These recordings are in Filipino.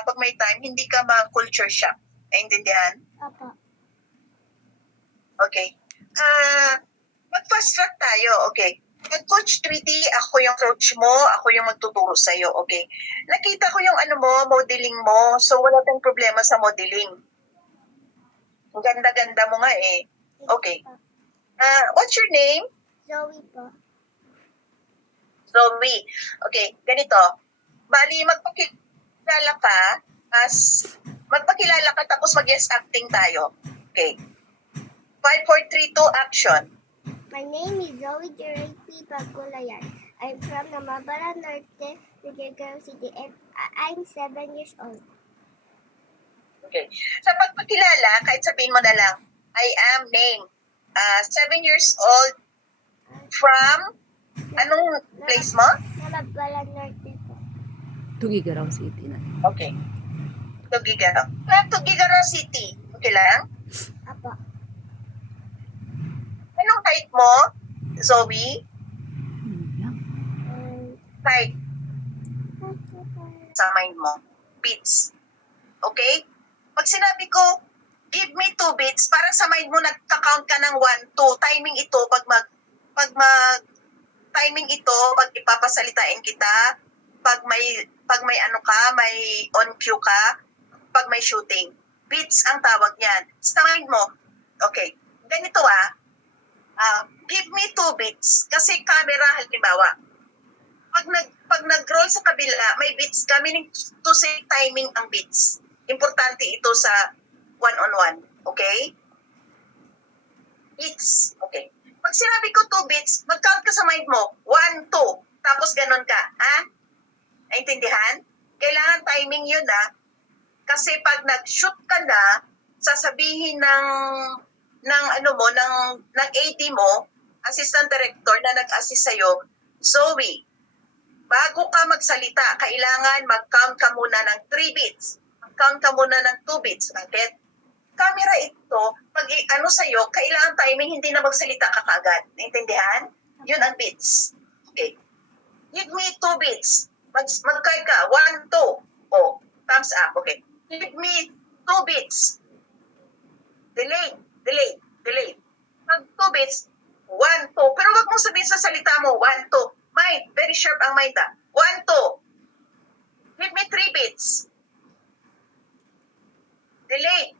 pag may time, hindi ka ma-culture shock. Naintindihan? Opo. Okay. Mag-fast track tayo. Okay. Coach Tweety, ako yung coach mo, ako yung magtuturo sa'yo. Okay. Nakita ko yung modeling mo. So, wala tayong problema sa modeling. Ang ganda-ganda mo nga eh. Okay. What's your name? Zoe po. Zoe. Okay, ganito. Bali, magpakilala ka tapos mag-yes acting tayo. Okay. 5, 4, 3, 2, action. My name is Zoe Jerry P. Pagulayan. I'm from Namabara Norte, Ligayao City, and I'm 7 years old. Okay. Sa pagpakilala, kahit sabihin mo na lang, I am named 7 years old from anong place mo? Namabara Norte po. Tuguegarao City na. Okay. Tuguegarao City. Okay lang? Apo. Anong height mo, Zoe? Height sa mind mo. Beats. Okay? Pag sinabi ko, give me 2 beats, parang sa mind mo nagka-count ka ng 1, 2. Timing ito timing ito pag ipapasalitain kita, pag may may on cue ka, pag may shooting. Beats ang tawag niyan. Sa mind mo, okay, ganito give me 2 beats. Kasi camera, halimbawa, pag nag-roll sa kabila, may beats ka, meaning to say timing ang beats. Importante ito sa one-on-one. Okay? Beats. Okay. Pag sinabi ko 2 beats, mag-count ka sa mind mo. 1, 2. Tapos ganun ka. Ha? Naintindihan? Kailangan timing yun Kasi pag nag-shoot ka na, sasabihin ng AD mo, assistant director na nag-assist sa'yo, Zoe, bago ka magsalita, kailangan mag-count ka muna ng 3 beats. Mag-count ka muna ng 2 beats. Bakit? Camera ito, pag sa'yo, kailangan timing, hindi na magsalita ka kagad. Naintindihan? Yun ang beats. Okay. Give me 2 beats. Mag-count ka. 1, 2. Oh, thumbs up. Okay. Give me 2 beats. Delay. Pag 2 beats, 1, 2. Pero wag mong sabihin sa salita mo, 1, 2. Mind, very sharp ang mind 1, 2. Give me 3 beats. Delay.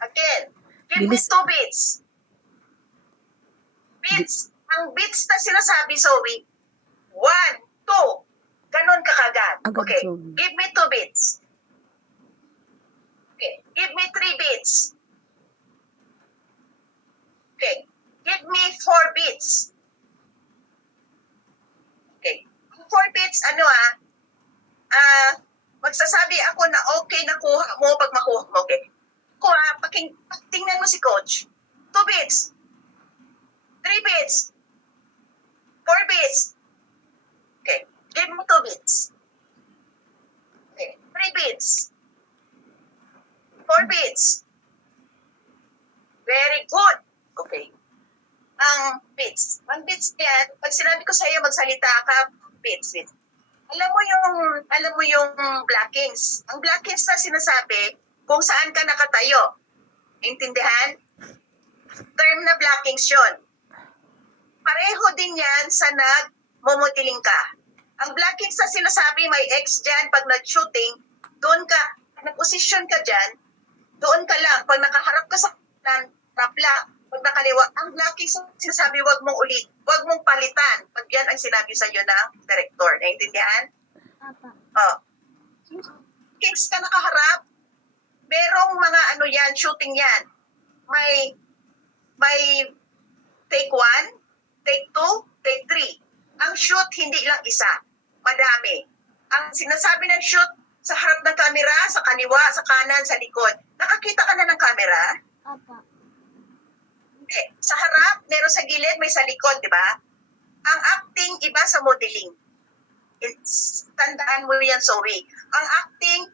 Again. Give me 2 beats. Beats. Ang beats na sinasabi, Zoe, 1, 2. Ganon ka kagad. Okay. Give me 2 beats. Okay. Give me 3 beats. Okay. Give me 4 beats. Okay. 4 beats, magsasabi ako na okay nakuha mo pag makuha mo. Okay. Tingnan mo si coach. 2 beats. 3 beats. 4 beats. Okay. Give mo 2 beats. Okay. 3 beats. 4 beats. Very good. Okay. Ang beats yan, pag sinabi ko sa iyo magsalita ka, beats. Alam mo yung blockings. Ang blockings na sinasabi kung saan ka nakatayo. Intindihan? Term na blockings yun. Pareho din yan sa nag-momodeling ka. Ang blockings na sinasabi may X dyan pag nag-shooting, doon ka, nag-position ka dyan, doon ka lang. Pag nakaharap ka sa kanan, rapla. Pag nakaliwa, ang blockings na sinasabi, wag mong palitan. Pag yan ang sinabi sa iyo ng director. Naintindihan? Apa. Kicks ka nakaharap, merong mga shooting yan. May take 1, take 2, take 3. Ang shoot, hindi lang isa. Madami. Ang sinasabi ng shoot, sa harap ng camera, sa kaliwa, sa kanan, sa likod. Nakakita ka na ng camera? Apa. Okay. Sa harap, meron sa gilid, may sa likod, di ba? Ang acting, iba sa modeling. Tandaan mo yan, Zoe. Ang acting,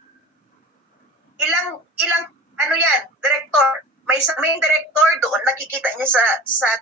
ilang director. May director doon, nakikita niya sa